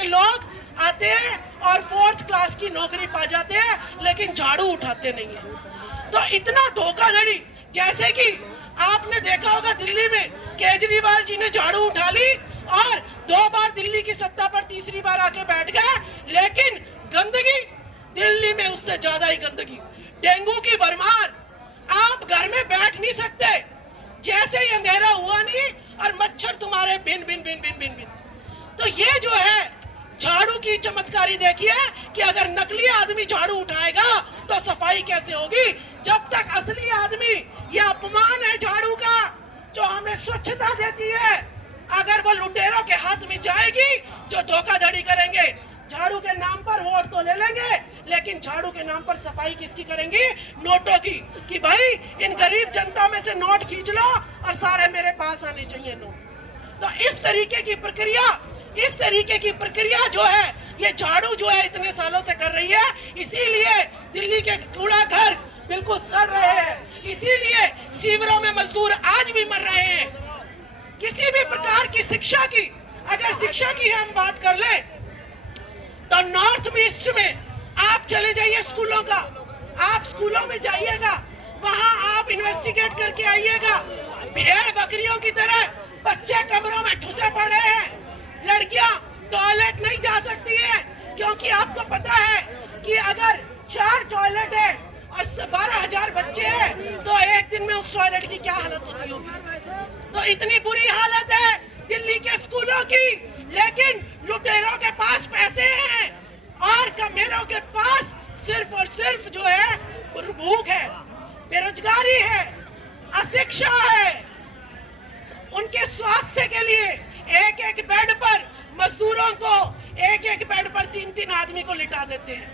के लोग आते हैं और 4th क्लास की नौकरी पा जाते हैं, लेकिन झाड़ू उठाते नहीं है। तो इतना धोखाधड़ी, जैसे कि आपने देखा होगा दिल्ली में केजरीवाल जी ने झाड़ू उठा ली और 2 बार दिल्ली की सत्ता पर तीसरी बार आके बैठ गए, लेकिन गंदगी दिल्ली में उससे ज्यादा ही गंदगी, डेंगू की भरमार, आप घर में बैठ नहीं सकते, जैसे ही अंधेरा हुआ नहीं और मच्छर तुम्हारे बिन बिन बिन बिन बिन बिन। तो ये जो है झाड़ू की चमत्कारी देखिए कि अगर नकली आदमी झाड़ू उठाएगा तो सफाई कैसे होगी, जब तक असली आदमी, ये अपमान है झाड़ू का जो हमें स्वच्छता देती है, अगर वो लुटेरों के हाथ में जाएगी जो धोखाधड़ी करेंगे, झाड़ू के नाम पर वोट तो ले लेंगे, लेकिन झाड़ू के नाम पर सफाई किसकी करेंगी, नोटों की, कि भाई इन गरीब जनता में से नोट खींच लो और सारे मेरे पास आने चाहिए नोट। तो इस तरीके की प्रक्रिया जो है ये झाड़ू जो है इतने सालों से कर रही है, इसीलिए दिल्ली के कूड़ा घर बिल्कुल सड़ रहे हैं, इसीलिए शिविरों में मजदूर आज भी मर रहे हैं। किसी भी प्रकार की शिक्षा की, अगर शिक्षा की हम बात कर ले तो नॉर्थ ईस्ट में आप चले जाइए स्कूलों का, आप स्कूलों में जाइएगा, वहां आप इन्वेस्टिगेट करके आइएगा, भेड़ बकरियों की तरह बच्चे कमरों में ठुसे पड़े हैं, लड़कियां टॉयलेट नहीं जा सकती है, क्योंकि आपको पता है कि अगर 4 टॉयलेट है और 12,000 बच्चे हैं तो एक दिन में उस टॉयलेट की क्या हालत होती होगी। तो इतनी बुरी हालत है दिल्ली के स्कूलों की, लेकिन लुटेरों के पास पैसे हैं और कमेरों के पास सिर्फ और सिर्फ जो है भूख है, बेरोजगारी है, अशिक्षा है। उनके स्वास्थ्य के लिए एक एक बेड पर मजदूरों को, एक एक बेड पर 3-3 आदमी को लिटा देते हैं,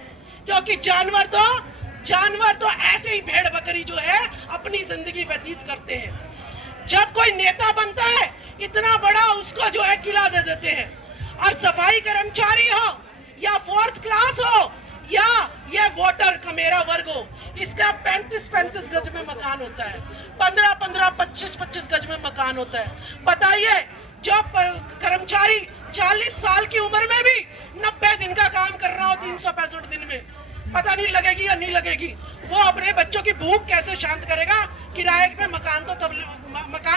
क्योंकि जानवर तो ऐसे ही भेड़ बकरी जो है अपनी जिंदगी व्यतीत करते हैं। जब कोई नेता बनता है इतना बड़ा उसको जो है किला दे देते हैं, और सफाई कर्मचारी हो या 4th क्लास हो या ये वोटर का मेरा वर्ग हो, इसका 35-35 गज में मकान होता है, 15-15, 25-25 गज में मकान होता है। बताइए जो कर्मचारी 40 साल की उम्र में भी 90 दिन का काम कर रहा हो 365 दिन में, पता नहीं लगेगी या नहीं लगेगी, वो अपने बच्चों की भूख कैसे शांत करेगा। किराए पे मकान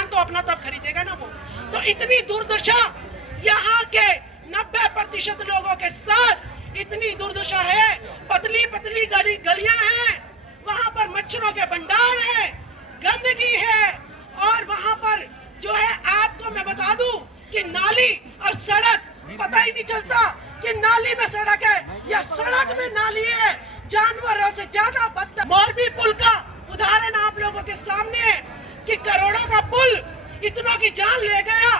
तो अपना तब खरीदेगा ना वो। तो इतनी दुर्दशा यहाँ के 90% लोगों के साथ, इतनी दुर्दशा है, पतली पतली गलियां हैं, वहां पर मच्छरों के भंडार है, गंदगी है, और वहां पर जो है आपको मैं बता दूं कि नाली और सड़क पता ही नहीं चलता कि नाली में सड़क है या सड़क में नाली है, जानवरों से ज्यादा बदतर। मोरबी पुल का उदाहरण आप लोगों के सामने है कि करोड़ों का पुल इतनों की जान ले गया,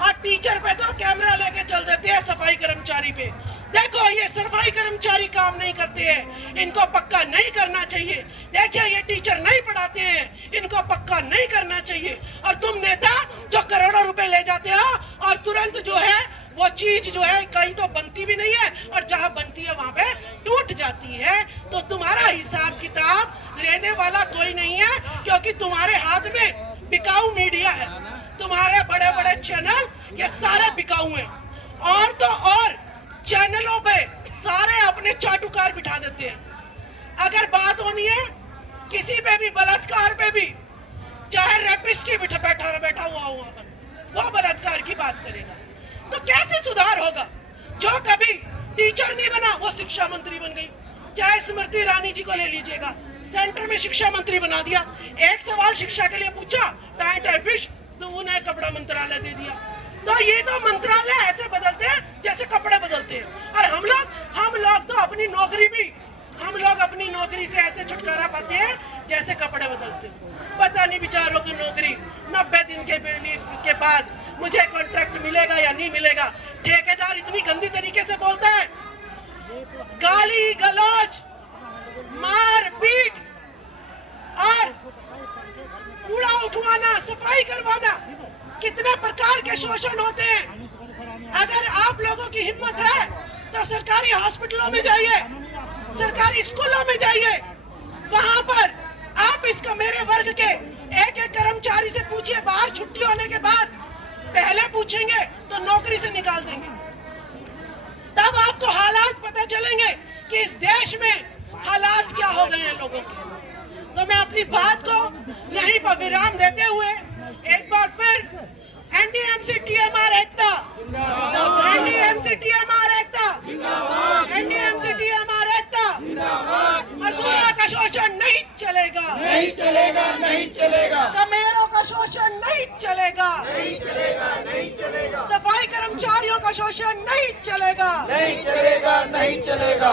और टीचर पे तो कैमरा लेके चल देते हैं सफाई कर्मचारी पे। देखो ये सफाई कर्मचारी काम नहीं करते हैं, इनको पक्का नहीं करना चाहिए। देखिए ये टीचर नहीं पढ़ाते हैं, इनको पक्का नहीं करना चाहिए। और तुम नेता जो करोड़ों रुपए ले जाते हो और तुरंत जो है वो चीज जो है कहीं तो बनती भी नहीं है, और जहां बनती है वहां पे टूट जाती है। तो तुम्हारा हिसाब किताब लेने वाला कोई नहीं है, क्योंकि तुम्हारे हाथ में बिकाऊ मीडिया है, तुम्हारे बड़े बड़े चैनल ये सारे बिकाऊ हैं, और तो और चैनलों पे सारे अपने चाटुकार बिठा देते हैं। अगर बात होनी है किसी पे भी, बलात्कार पे भी, चाहे रेपिस्ट बैठा हुआ हो वहां पर, वो बलात्कार की बात करेगा। तो कैसे सुधार होगा? जो कभी टीचर नहीं बना वो शिक्षा मंत्री बन गई। चाहे स्मृति ईरानी जी को ले लीजिएगा, सेंटर में शिक्षा मंत्री बना दिया। एक सवाल शिक्षा के लिए पूछा, टाइपिश, तो उन्हें कपड़ा मंत्रालय दे दिया। तो ये तो मंत्रालय ऐसे बदलते हैं जैसे कपड़े बदलते हैं। और हम लोग तो अपनी नौकरी भी, हम लोग अपनी नौकरी से ऐसे छुटकारा पाते हैं जैसे कपड़े बदलते हैं। पता नहीं बेचारों की नौकरी 90 दिन के बाद मुझे कॉन्ट्रैक्ट मिलेगा या नहीं मिलेगा। ठेकेदार इतनी गंदी तरीके से बोलता है, गाली गलौज, मार पीट, और कूड़ा उठवाना, सफाई करवाना, कितने प्रकार के शोषण होते हैं। अगर आप लोगों की हिम्मत है तो सरकारी हॉस्पिटलों में जाइए, सरकारी स्कूलों में जाइए, वहां पर आप इसका मेरे वर्ग के एक एक कर्मचारी से पूछिए, बाहर छुट्टी होने के बाद पहले पूछेंगे तो नौकरी से निकाल देंगे। तब आपको हालात पता चलेंगे कि इस देश में हालात क्या हो गए हैं लोगों के। तो मैं अपनी बात को यहीं पर विराम देते हुए एक बार फिर एनडीएमसी टीएमआर एकता, एनडीएमसी टीएमआर एकता, एनडीएमसी टीएमआर एकता, मजदूरों का शोषण नहीं चलेगा, नहीं चलेगा, नहीं चलेगा, कमेरों का शोषण नहीं चलेगा, नहीं चलेगा, नहीं चलेगा, सफाई कर्मचारियों का शोषण नहीं चलेगा, नहीं चलेगा, नहीं चलेगा,